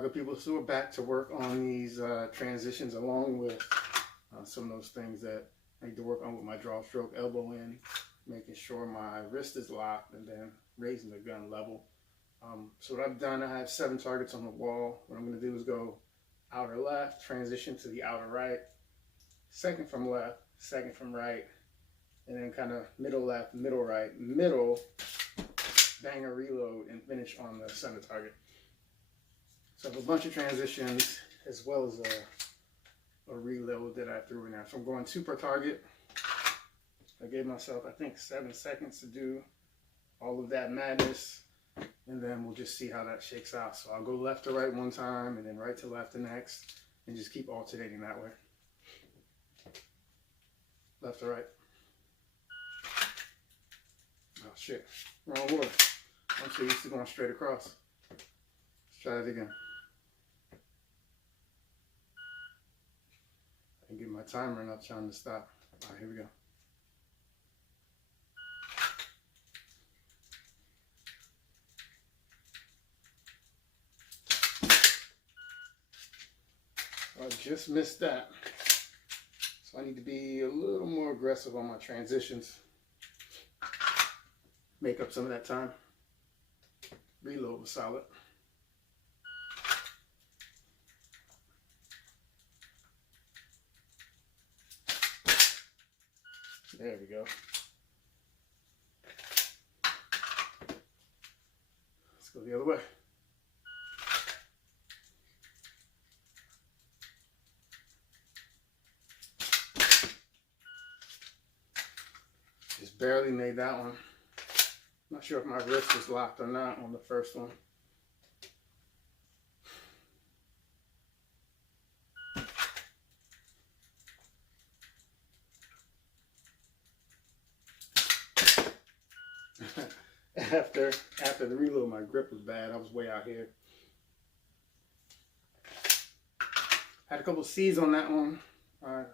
good people, so we're back to work on these transitions, along with some of those things that I need to work on with my draw stroke, elbow in, making sure my wrist is locked, and then raising the gun level. So what I've done, I have 7 targets on the wall. What I'm going to do is go outer left, transition to the outer right, second from left, second from right, and then kind of middle left, middle right, middle, bang a reload, and finish on the center target. So I have a bunch of transitions as well as a reload that I threw in there. So I'm going 2 per target. I gave myself, I think, 7 seconds to do all of that madness, and then we'll just see how that shakes out. So I'll go left to right one time, and then right to left the next, and just keep alternating that way. Left to right. Oh shit, wrong order. I'm so used to going straight across. Let's try it again. I can get my timer enough time to stop. All right, here we go. I just missed that. So I need to be a little more aggressive on my transitions. Make up some of that time. Reload was solid. There we go. Let's go the other way. Just barely made that one. Not sure if my wrist was locked or not on the first one. After the reload, my grip was bad. I was way out here. Had a couple C's on that one.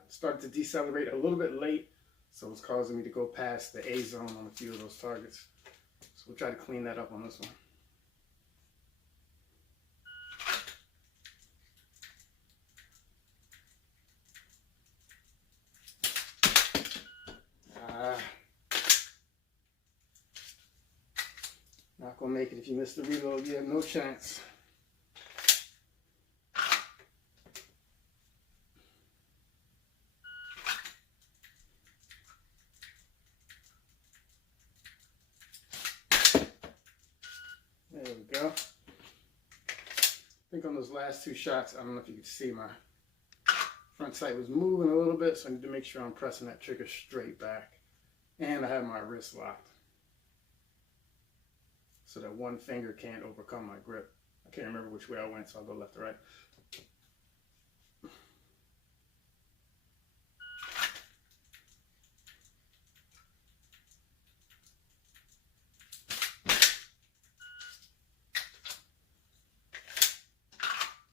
Started to decelerate a little bit late, so it's causing me to go past the A zone on a few of those targets. So we'll try to clean that up on this one. Not gonna make it if you miss the reload. You have no chance. There we go. I think on those last 2 shots, I don't know if you can see, my front sight was moving a little bit, so I need to make sure I'm pressing that trigger straight back. And I have my wrist locked, so that one finger can't overcome my grip. I can't remember which way I went, so I'll go left to right.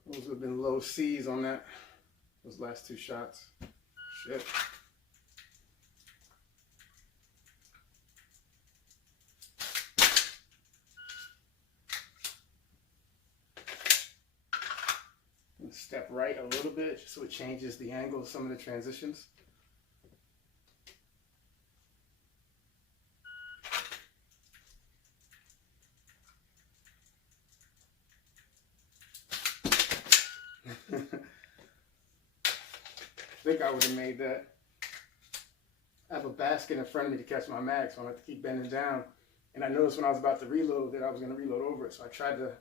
Those have been low C's on that, those last 2 shots. Shit. Step right a little bit, just so it changes the angle of some of the transitions. I think I would have made that. I have a basket in front of me to catch my mag, so I have to keep bending down. And I noticed when I was about to reload that I was going to reload over it, so I tried to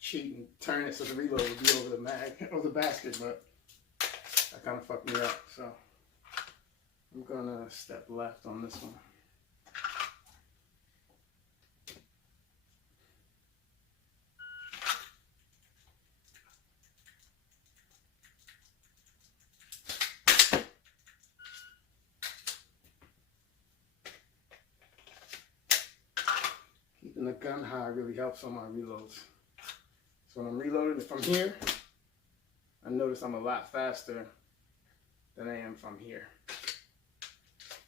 cheat and turn it so the reload would be over the mag or the basket, but that kind of fucked me up. So I'm gonna step left on this one. Keeping the gun high really helps on my reloads. So when I'm reloading from here, I notice I'm a lot faster than I am from here.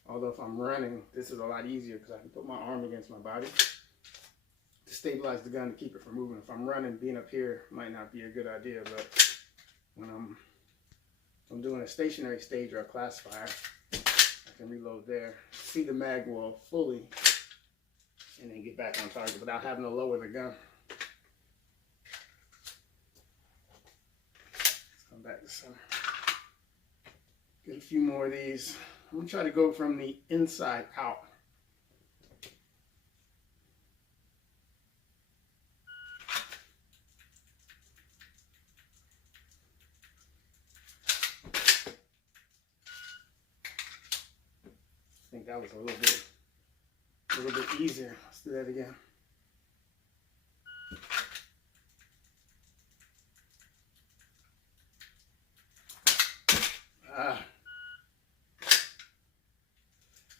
Although if I'm running, this is a lot easier because I can put my arm against my body to stabilize the gun to keep it from moving. If I'm running, being up here might not be a good idea, but when I'm doing a stationary stage or a classifier, I can reload there, see the mag wall fully, and then get back on target without having to lower the gun. Let's come back to center. Get a few more of these. I'm gonna try to go from the inside out. I think that was a little bit easier. Let's do that again.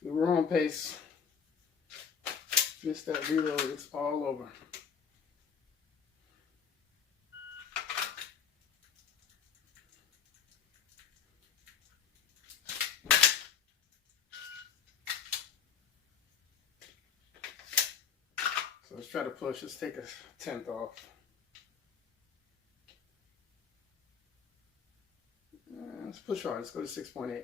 We were on pace. Missed that reload. It's all over. So let's try to push. Let's take a 10th off. Let's push hard. Let's go to 6.8.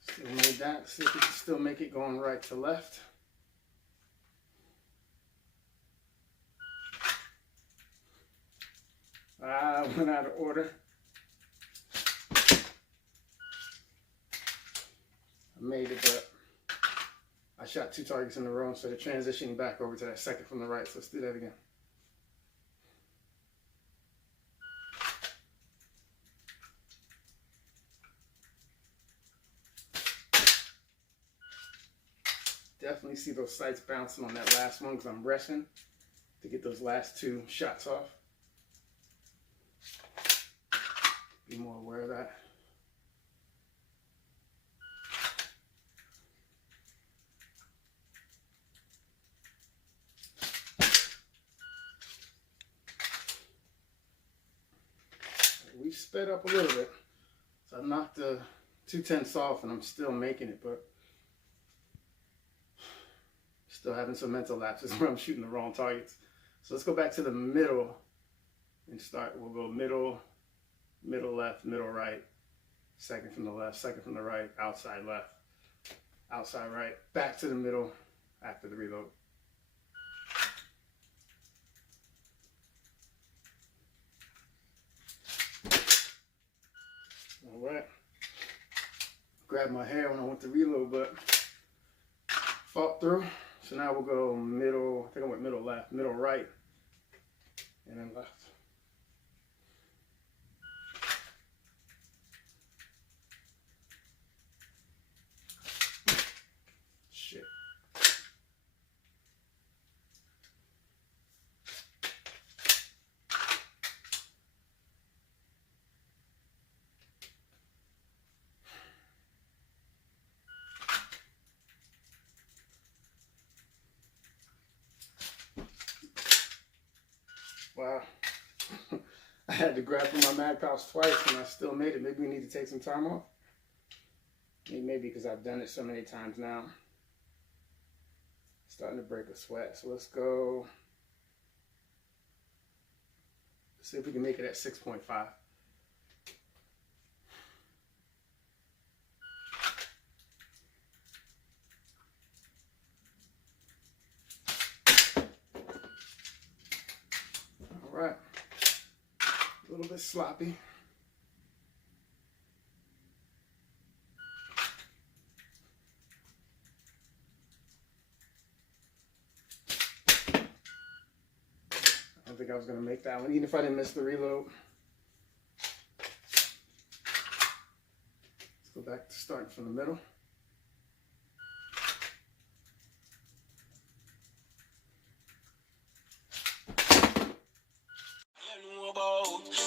Still made that. See if we can still make it going right to left. I went out of order. I made it, but I shot 2 targets in a row, so they're transitioning back over to that second from the right. So let's do that again. Definitely see those sights bouncing on that last one because I'm rushing to get those last 2 shots off. Be more aware of that. We sped up a little bit. So I knocked the 210s off and I'm still making it, but still having some mental lapses where I'm shooting the wrong targets. So let's go back to the middle and start. We'll go middle, middle left, middle right, second from the left, second from the right, outside left, outside right, back to the middle after the reload. All right. Grabbed my hair when I went to reload, but fought through. So now we'll go middle, I think I went middle left, middle right, and then left. Shit. Wow. I had to grab from my mag pouch twice and I still made it. Maybe we need to take some time off. Maybe because I've done it so many times now. Starting to break a sweat. So let's go. Let's see if we can make it at 6.5. All right. A little bit sloppy. I don't think I was going to make that one, even if I didn't miss the reload. Let's go back to starting from the middle.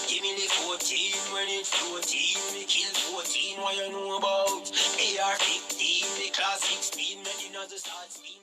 Give me the 14 when it's 14. Me kill 14, what you know about? AR-15, the class 16, making us start spin.